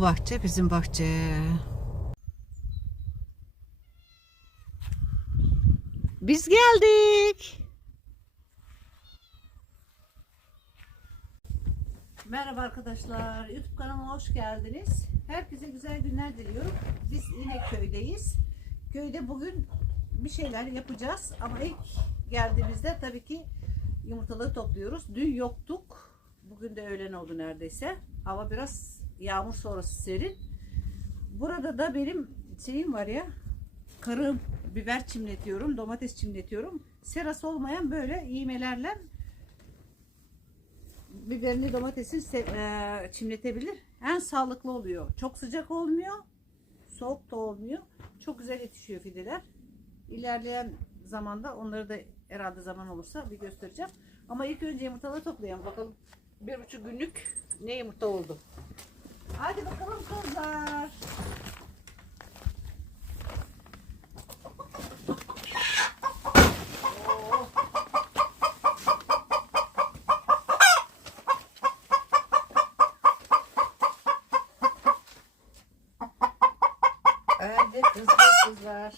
Bahçe bizim bahçe. Biz geldik. Merhaba arkadaşlar. YouTube kanalıma hoş geldiniz. Herkese güzel günler diliyorum. Biz İnekköy'deyiz. Köyde bugün bir şeyler yapacağız ama ilk geldiğimizde tabii ki yumurtaları topluyoruz. Dün yoktuk. Bugün de öğlen oldu neredeyse. Hava biraz yağmur sonrası serin. Burada da benim şeyim var ya. Karım biber çimletiyorum, domates çimletiyorum. Serası olmayan böyle iğmelerle biberini domatesini eee, çimletebilir. En sağlıklı oluyor. Çok sıcak olmuyor. Soğuk da olmuyor. Çok güzel yetişiyor fideler. İlerleyen zamanda onları da herhalde zaman olursa bir göstereceğim. Ama ilk önce yumurtaları toplayalım. Bakalım bir buçuk günlük ne yumurta oldu. Hadi bakalım kızlar. Hadi kızlar kızlar.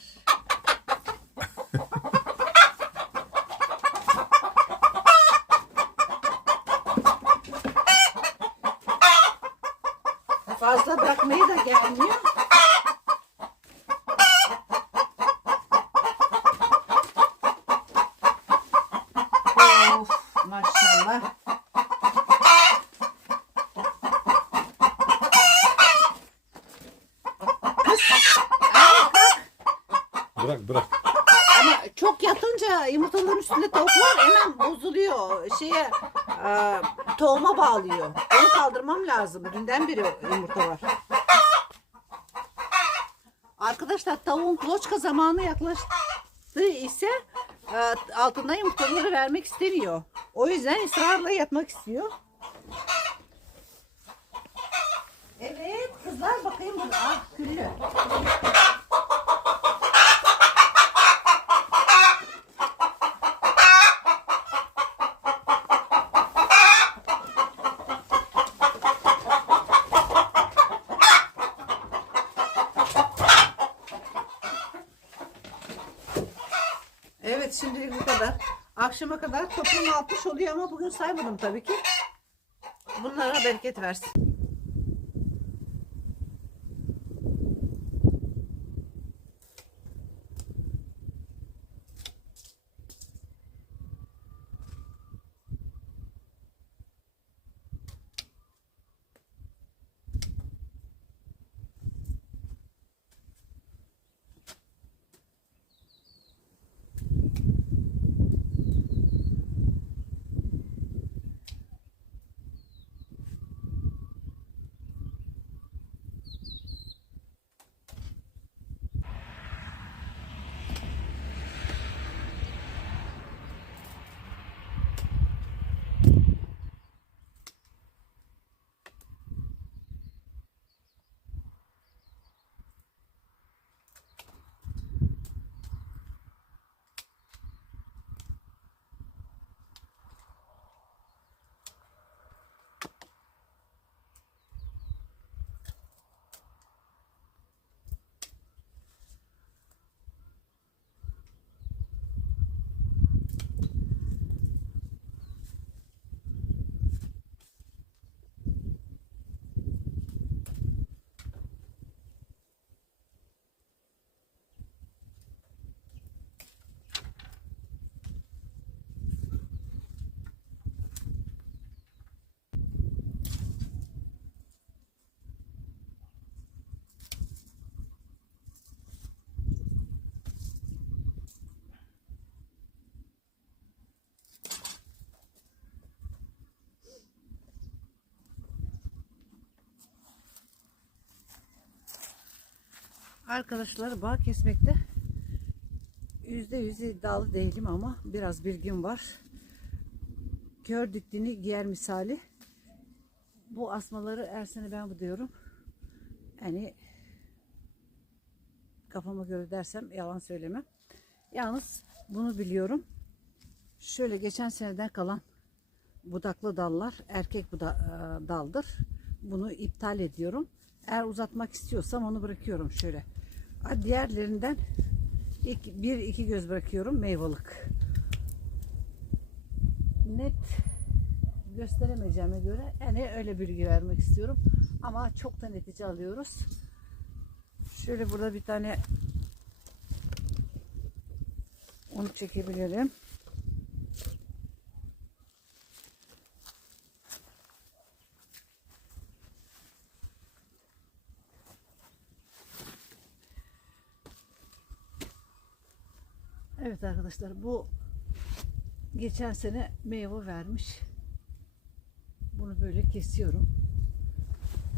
Fazla bırakmayı da gelmiyor. Of maşallah. Bırak bırak. Ama çok yatınca yumurtaların üstünde tavuklar hemen bozuluyor. Şeye e, tohuma bağlıyor. Onu kaldırmam lazım. Dünden beri yumurta var. Arkadaşlar tavuğun kloçka zamanı yaklaştı ise e, altından yumurtaları vermek istemiyor. O yüzden ısrarla yatmak istiyor. Evet kızlar bakayım burada. Ah küllü. Evet şimdilik bu kadar. Akşama kadar toplam 60 oluyor ama bugün saymadım tabii ki. Bunlara bereket versin. Arkadaşlar bağ kesmekte yüzde yüz iddialı değilim ama biraz bilgim var. Kör diktiğini giyer misali. Bu asmaları her sene ben bu diyorum. Yani kafama göre dersem yalan söylemem. Yalnız bunu biliyorum. Şöyle geçen seneden kalan budaklı dallar erkek buda, e, daldır. Bunu iptal ediyorum. eğer uzatmak istiyorsam onu bırakıyorum şöyle. Diğerlerinden ilk, bir iki göz bırakıyorum meyvalık. Net gösteremeyeceğime göre yani öyle bilgi vermek istiyorum. Ama çok da netice alıyoruz. Şöyle burada bir tane onu çekebilirim. Evet arkadaşlar bu geçen sene meyve vermiş. Bunu böyle kesiyorum.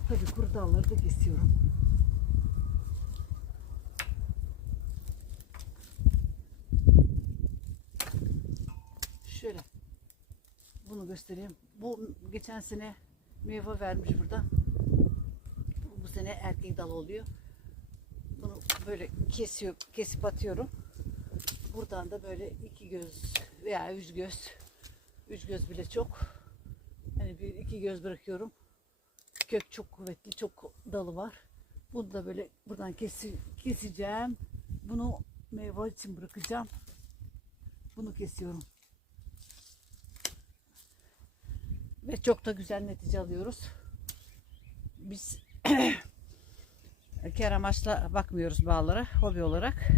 Tabii kuru dalları da kesiyorum. Şöyle bunu göstereyim. Bu geçen sene meyve vermiş burada. Bu, bu sene erkek dal oluyor. Bunu böyle kesiyor, kesip atıyorum. Buradan da böyle iki göz veya üç göz, üç göz bile çok. Hani bir iki göz bırakıyorum. Kök çok kuvvetli, çok dalı var. Bunu da böyle buradan kesi, keseceğim. Bunu meyve için bırakacağım. Bunu kesiyorum. Ve çok da güzel netice alıyoruz. Biz kar amaçla bakmıyoruz bağlara, hobi olarak.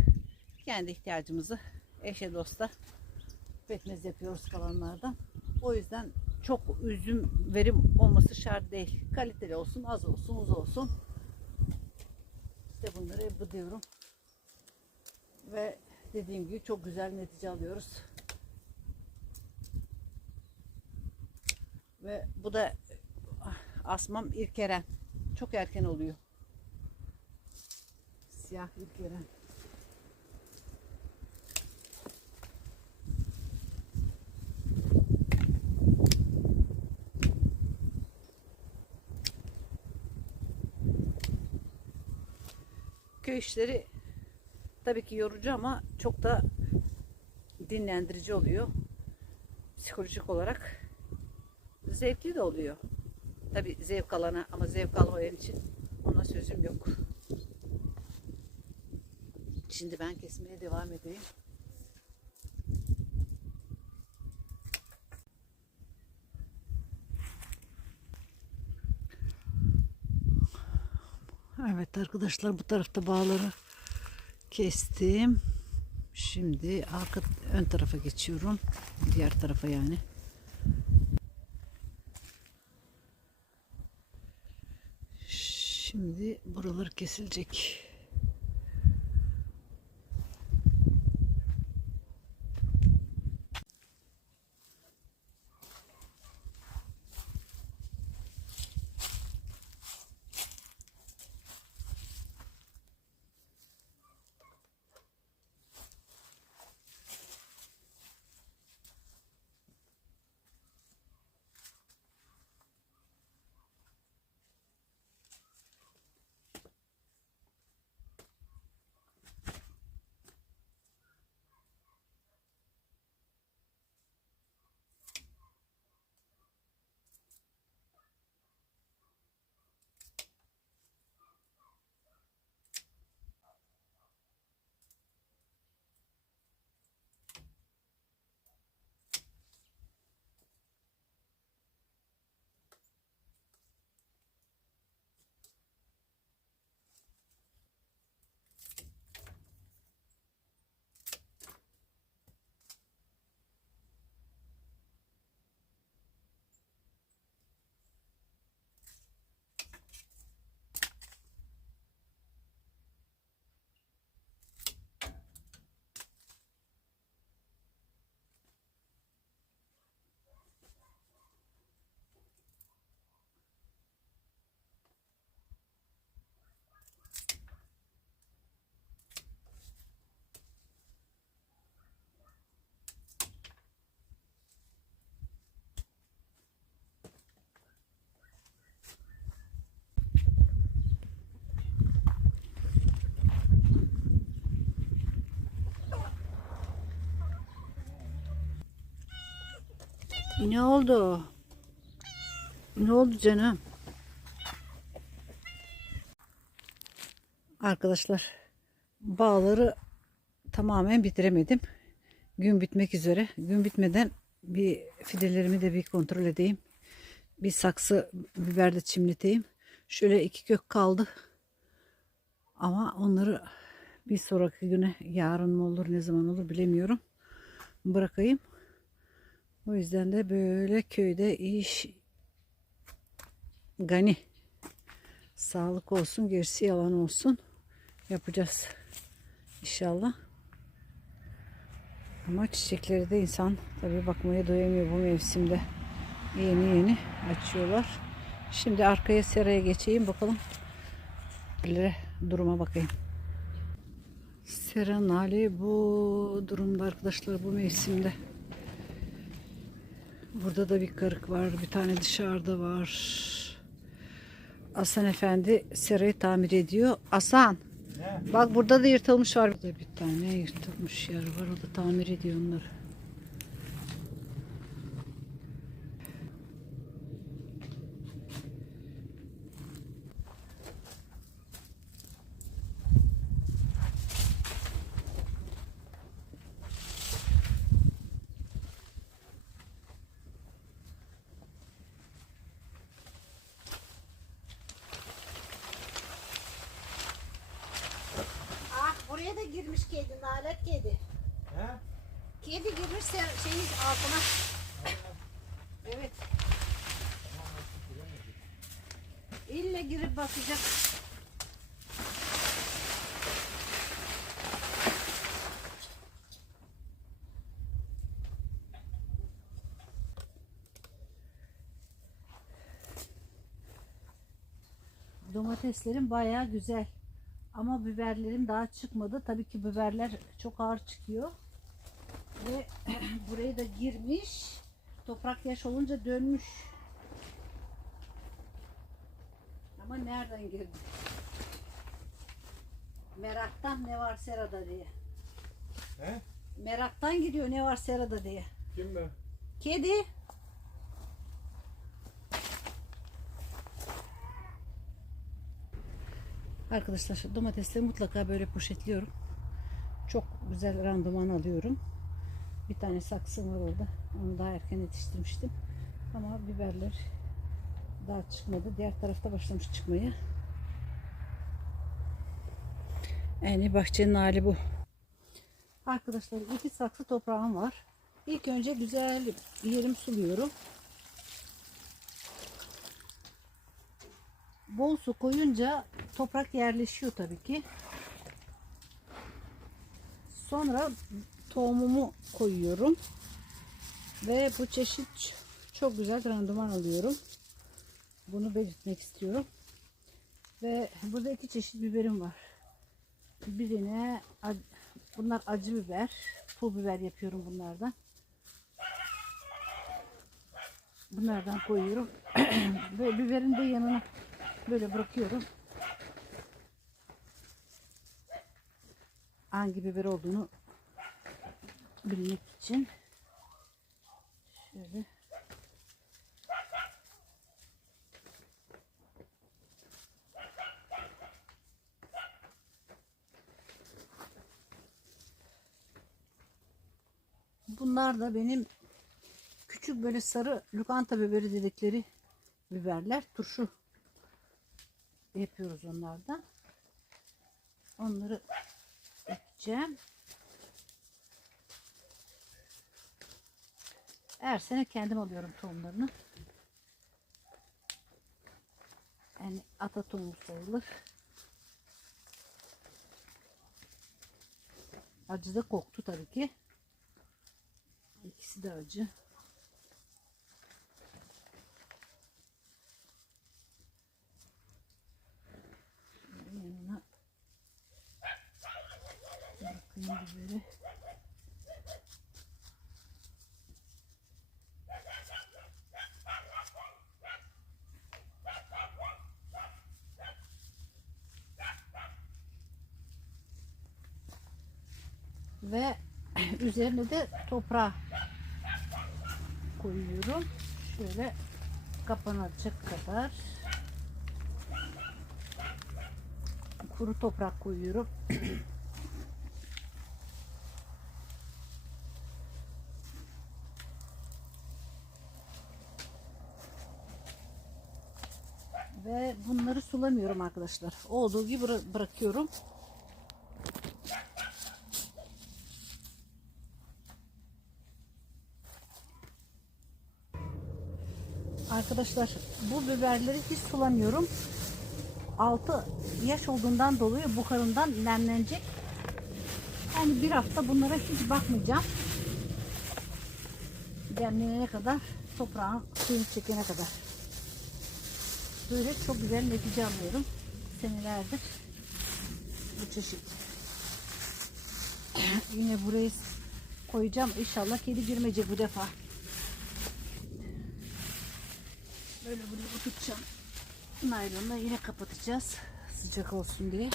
Kendi ihtiyacımızı eşe dosta pekmez yapıyoruz kalanlardan. O yüzden çok üzüm verim olması şart değil. Kaliteli olsun, az olsun, uz olsun. İşte bunları bu diyorum. Ve dediğim gibi çok güzel netice alıyoruz. Ve bu da ah, asmam irkeren. Çok erken oluyor. Siyah irkeren. Köy işleri tabii ki yorucu ama çok da dinlendirici oluyor. Psikolojik olarak zevkli de oluyor. Tabii zevk alana ama zevk almayan için ona sözüm yok. Şimdi ben kesmeye devam edeyim. Evet arkadaşlar bu tarafta bağları kestim. Şimdi arka ön tarafa geçiyorum. Diğer tarafa yani. Şimdi buralar kesilecek. Ne oldu? Ne oldu canım? Arkadaşlar bağları tamamen bitiremedim. Gün bitmek üzere. Gün bitmeden bir fidelerimi de bir kontrol edeyim. Bir saksı biber de çimleteyim. Şöyle iki kök kaldı. Ama onları bir sonraki güne yarın mı olur ne zaman olur bilemiyorum. Bırakayım. O yüzden de böyle köyde iş gani. Sağlık olsun gerisi yalan olsun. Yapacağız. İnşallah. Ama çiçekleri de insan tabii bakmaya doyamıyor bu mevsimde. Yeni yeni açıyorlar. Şimdi arkaya seraya geçeyim bakalım. Bir duruma bakayım. Seran hali bu durumda arkadaşlar bu mevsimde. Burada da bir karık var. Bir tane dışarıda var. Hasan Efendi serayı tamir ediyor. Hasan. Bak burada da yırtılmış var. Burada bir tane yırtılmış yer var. O da tamir ediyor onları. Ah buraya da girmiş kedi, nalet kedi. He? Kedi girmiş se- şeyin altına. Evet. İlle girip bakacak. Domateslerim bayağı güzel. Ama biberlerim daha çıkmadı. Tabii ki biberler çok ağır çıkıyor. Ve buraya da girmiş. Toprak yaş olunca dönmüş. Ama nereden girdi? Meraktan ne var serada diye. He? Meraktan gidiyor ne var serada diye. Kim be? Kedi. Arkadaşlar domatesleri mutlaka böyle poşetliyorum. Çok güzel randıman alıyorum. Bir tane saksım var orada. Onu daha erken yetiştirmiştim. Ama biberler daha çıkmadı. Diğer tarafta başlamış çıkmaya. Yani bahçenin hali bu. Arkadaşlar iki saksı toprağım var. İlk önce güzel yerim suluyorum. Bol su koyunca toprak yerleşiyor tabii ki. Sonra tohumumu koyuyorum. Ve bu çeşit çok güzel randıman alıyorum. Bunu belirtmek istiyorum. Ve burada iki çeşit biberim var. Birine bunlar acı biber, pul biber yapıyorum bunlardan. Bunlardan koyuyorum. Ve biberin de yanına böyle bırakıyorum. Hangi biber olduğunu bilmek için. Şöyle. Bunlar da benim küçük böyle sarı lokanta biberi dedikleri biberler. Turşu yapıyoruz onlardan. Onları ekeceğim. Her sene kendim alıyorum tohumlarını. Yani ata tohumu sayılır. Acı da koktu tabii ki. İkisi de acı. Şöyle yanına bırakayım biberi. Ve üzerine de toprağı koyuyorum. Şöyle kapanacak kadar kuru toprak koyuyorum. Ve bunları sulamıyorum arkadaşlar. Olduğu gibi bıra- bırakıyorum. Arkadaşlar bu biberleri hiç sulamıyorum. 6 yaş olduğundan dolayı buharından nemlenecek. Yani bir hafta bunlara hiç bakmayacağım. Demlenene kadar toprağın suyunu çekene kadar. Böyle çok güzel netice alıyorum. Senelerdir bu çeşit. Yine burayı koyacağım. İnşallah kedi girmeyecek bu defa. Böyle buraya oturtacağım. Naylonla yine kapatacağız. Sıcak olsun diye.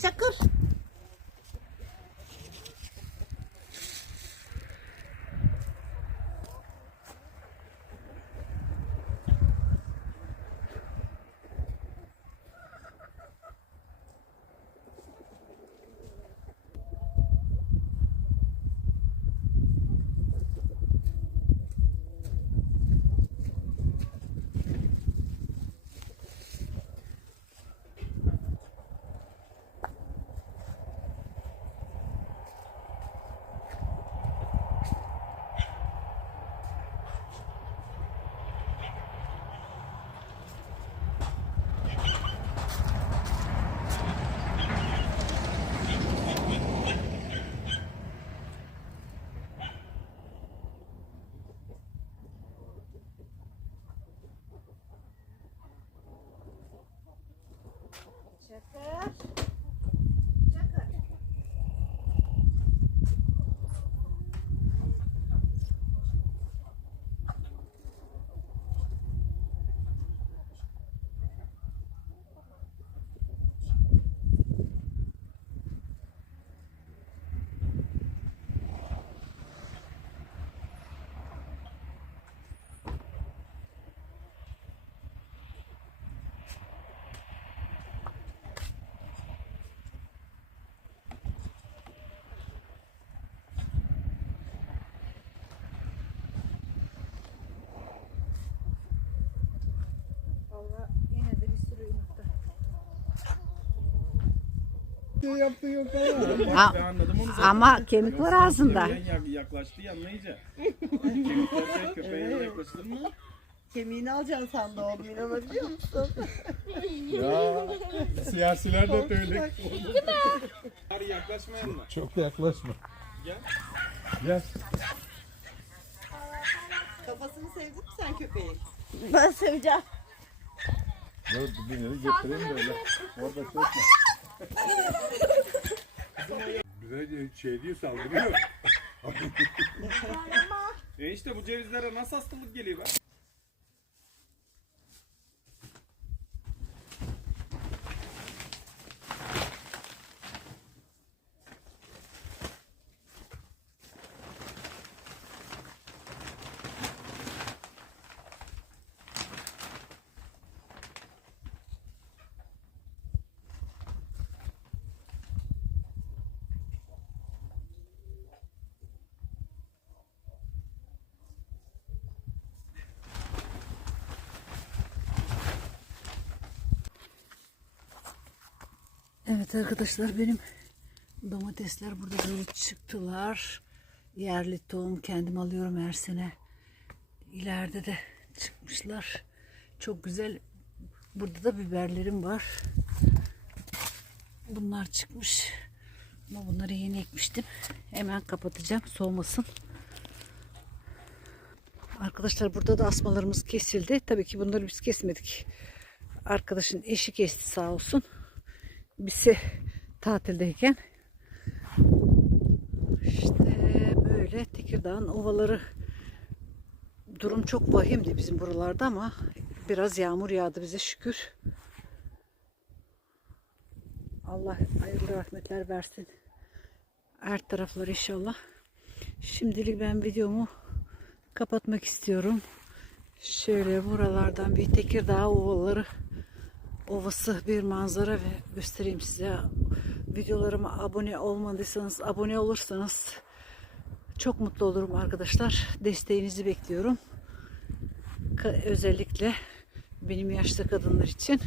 Sakur. теж. Valla yine de bir sürü yumurta. yaptığı yok ama. Ben anladım onu zaten. Ama kemik var ağzında. Yak- yaklaştı yanına iyice. Kemikler köpeğe yaklaştın mı? Kemiğini alacaksın sandı oğlum inanabiliyor musun? Ya siyasiler de öyle. Hadi yaklaşma yanına. Çok da yaklaşma. Gel. Gel. Kafasını sevdin mi sen köpeğin? Ben seveceğim. Dur binleri getireyim böyle. Orada çekme. Bize şey diye saldırıyor. E işte bu cevizlere nasıl hastalık geliyor be? Evet arkadaşlar benim domatesler burada böyle çıktılar. Yerli tohum kendim alıyorum her sene. İleride de çıkmışlar. Çok güzel. Burada da biberlerim var. Bunlar çıkmış. Ama bunları yeni ekmiştim. Hemen kapatacağım soğumasın. Arkadaşlar burada da asmalarımız kesildi. Tabii ki bunları biz kesmedik. Arkadaşın eşi kesti sağ olsun bizi tatildeyken işte böyle Tekirdağ'ın ovaları durum çok vahimdi bizim buralarda ama biraz yağmur yağdı bize şükür. Allah hayırlı rahmetler versin. Her taraflar inşallah. Şimdilik ben videomu kapatmak istiyorum. Şöyle buralardan bir Tekirdağ ovaları ovası bir manzara ve göstereyim size. Videolarıma abone olmadıysanız abone olursanız çok mutlu olurum arkadaşlar. Desteğinizi bekliyorum. Özellikle benim yaşta kadınlar için.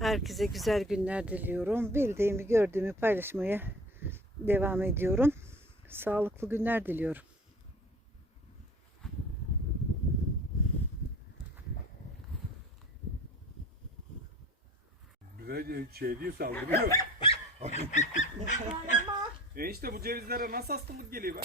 Herkese güzel günler diliyorum. Bildiğimi gördüğümü paylaşmaya devam ediyorum. Sağlıklı günler diliyorum. Bize şey diye saldırıyor. E işte bu cevizlere nasıl hastalık geliyor be?